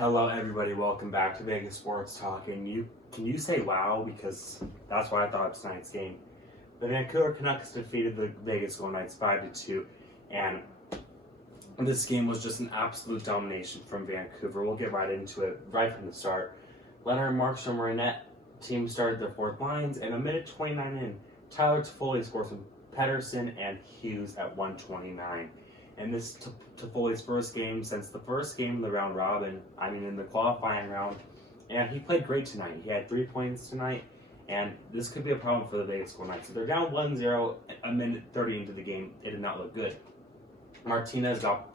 Hello, everybody. Welcome back to Vegas Sports Talk. And can you say wow? Because that's what I thought of tonight's game. The Vancouver Canucks defeated the Vegas Golden Knights 5-2, and this game was just an absolute domination from Vancouver. We'll get right into it right from the start. Lehner and Markstrom were in net. Team started their fourth lines, and a minute 29 in, Tyler Toffoli scores from Pettersson and Hughes at 1:29. And this Toffoli's first game since the first game in the round robin, in the qualifying round. And he played great tonight. He had 3 points tonight, and this could be a problem for the Vegas Golden Knights. So they're down 1-0, a minute 30 into the game. It did not look good. Martinez got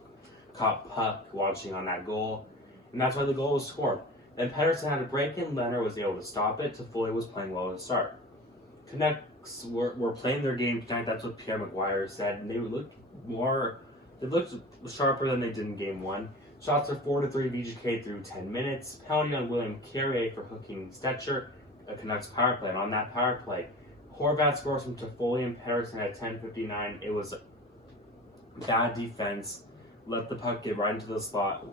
caught puck watching on that goal, and that's why the goal was scored. Then Pettersson had a break in. Lehner was able to stop it. Toffoli was playing well to start. Canucks were playing their game tonight. That's what Pierre McGuire said, and they looked sharper than they did in Game 1. Shots are 4-3 VGK through 10 minutes. Penalty on William Carrier for hooking Stetcher, a Canucks power play. And on that power play, Horvat scores from Toffoli and Pettersson at 10:59. It was bad defense. Let the puck get right into the slot.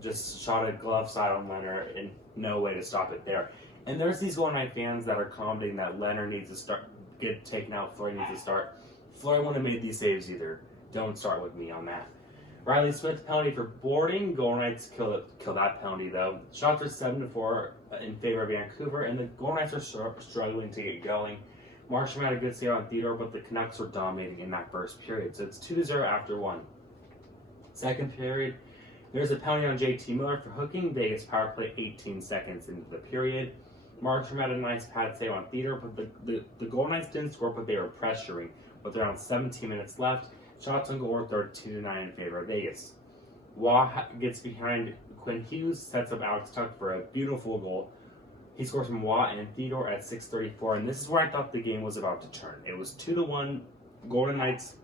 Just shot a glove side on Lehner and no way to stop it there. And there's these Golden Knight fans that are commenting that Lehner needs to get taken out. Fleury needs to start. Fleury wouldn't have made these saves either. Don't start with me on that. Riley Smith penalty for boarding. Golden Knights kill that penalty though. Shots are 7-4 in favor of Vancouver, and the Golden Knights are struggling to get going. Markstrom had a good save on Theodore, but the Canucks were dominating in that first period. So it's 2-0 after one. Second period, there's a penalty on JT Miller for hooking. Vegas power play 18 seconds into the period. Markstrom had a nice pad save on Theodore, but the Golden Knights didn't score, but they were pressuring with around 17 minutes left. Shots on goal were 13-9 in favor of Vegas. Waugh gets behind Quinn Hughes, sets up Alex Tuch for a beautiful goal. He scores from Waugh and Theodore at 6:34, and this is where I thought the game was about to turn. It was 2-1. Golden Knights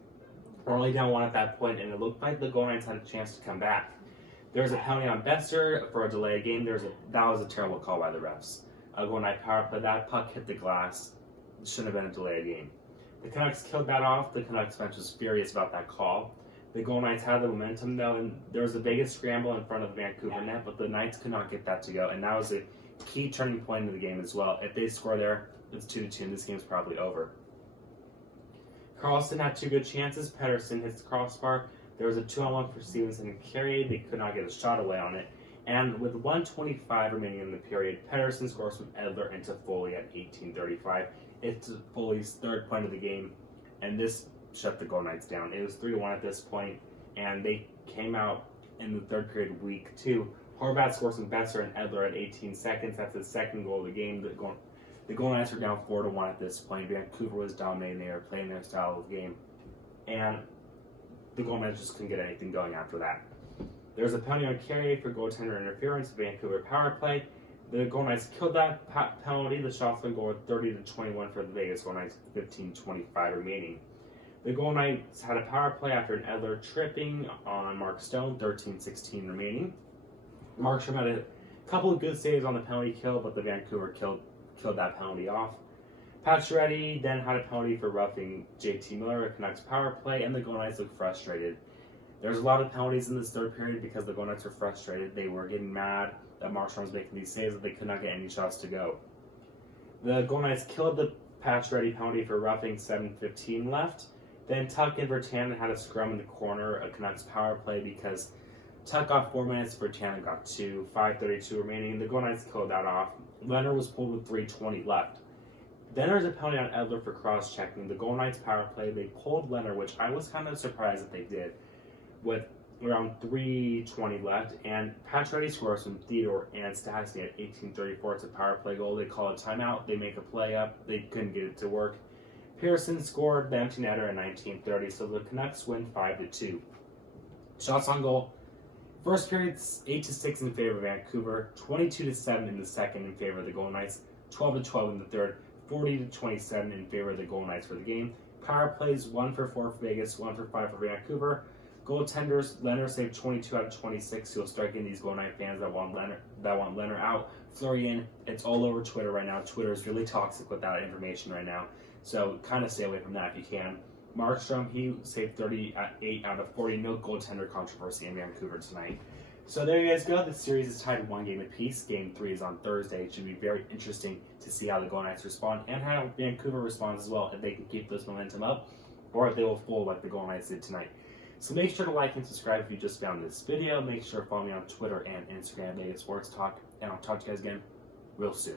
were only down 1 at that point, and it looked like the Golden Knights had a chance to come back. There was a penalty on Besser for a delay game. That was a terrible call by the refs. Golden Knight power play, that puck hit the glass. It shouldn't have been a delay game. The Canucks killed that off. The Canucks bench was furious about that call. The Golden Knights had the momentum though, and there was a biggest scramble in front of the Vancouver net, but the Knights could not get that to go, and that was a key turning point in the game as well. If they score there, it's 2-2, and this game's probably over. Carlson had 2 good chances. Pettersson hits the crossbar. There was a 2-on-1 for Stevenson and Carey. They could not get a shot away on it. And with 1:25 remaining in the period, Pettersson scores from Edler and Toffoli at 18:35. It's Toffoli's third point of the game, and this shut the Golden Knights down. It was 3-1 at this point, and they came out in the third period weak too. Horvat scores from Besser and Edler at 18 seconds. That's the second goal of the game. The Golden Knights were down 4-1 at this point. Vancouver was dominating. They were playing their style of game, and the Golden Knights just couldn't get anything going after that. There was a penalty on Carrier for goaltender interference. Vancouver power play. The Golden Knights killed that penalty. The shots on goal were 30-21 for the Vegas Golden Knights, 15:25 remaining. The Golden Knights had a power play after an Edler tripping on Markstrom, 13:16 remaining. Markstrom had a couple of good saves on the penalty kill, but the Vancouver killed that penalty off. Pacioretty then had a penalty for roughing JT Miller, a Canucks power play, and the Golden Knights looked frustrated. There's a lot of penalties in this third period because the Golden Knights were frustrated. They were getting mad that Markstrom was making these saves, that they could not get any shots to go. The Golden Knights killed the Pacioretty penalty for roughing, 7:15 left. Then Tuch and Virtanen had a scrum in the corner, a Canucks power play, because Tuch got 4 minutes, Virtanen got 2, 5:32 remaining. The Golden Knights killed that off. Lehner was pulled with 3:20 left. Then there's a penalty on Edler for cross-checking. The Golden Knights power play, they pulled Lehner, which I was kind of surprised that they did, with around 3:20 left, and Pacioretty scores from Theodore and Stastny at 18:34. It's a power play goal. They call a timeout. They make a play up. They couldn't get it to work. Pearson scored the empty netter at 19:30, so the Canucks win 5-2. Shots on goal. First period's 8-6 in favor of Vancouver, 22-7 in the second in favor of the Golden Knights, 12-12 in the third, 40-27 in favor of the Golden Knights for the game. Power plays 1 for 4 for Vegas, 1 for 5 for Vancouver. Goaltenders, Lehner saved 22 out of 26. He'll strike in these Golden Knight fans that want Lehner out. Fleury in. It's all over Twitter right now. Twitter is really toxic with that information right now. So kind of stay away from that if you can. Markstrom, he saved 38 out of 40. No goaltender controversy in Vancouver tonight. So there you guys go. The series is tied 1 game apiece. Game 3 is on Thursday. It should be very interesting to see how the Golden Knights respond and how Vancouver responds as well, if they can keep this momentum up or if they will fold like the Golden Knights did tonight. So make sure to like and subscribe if you just found this video. Make sure to follow me on Twitter and Instagram, Vegas Sports Talk, and I'll talk to you guys again real soon.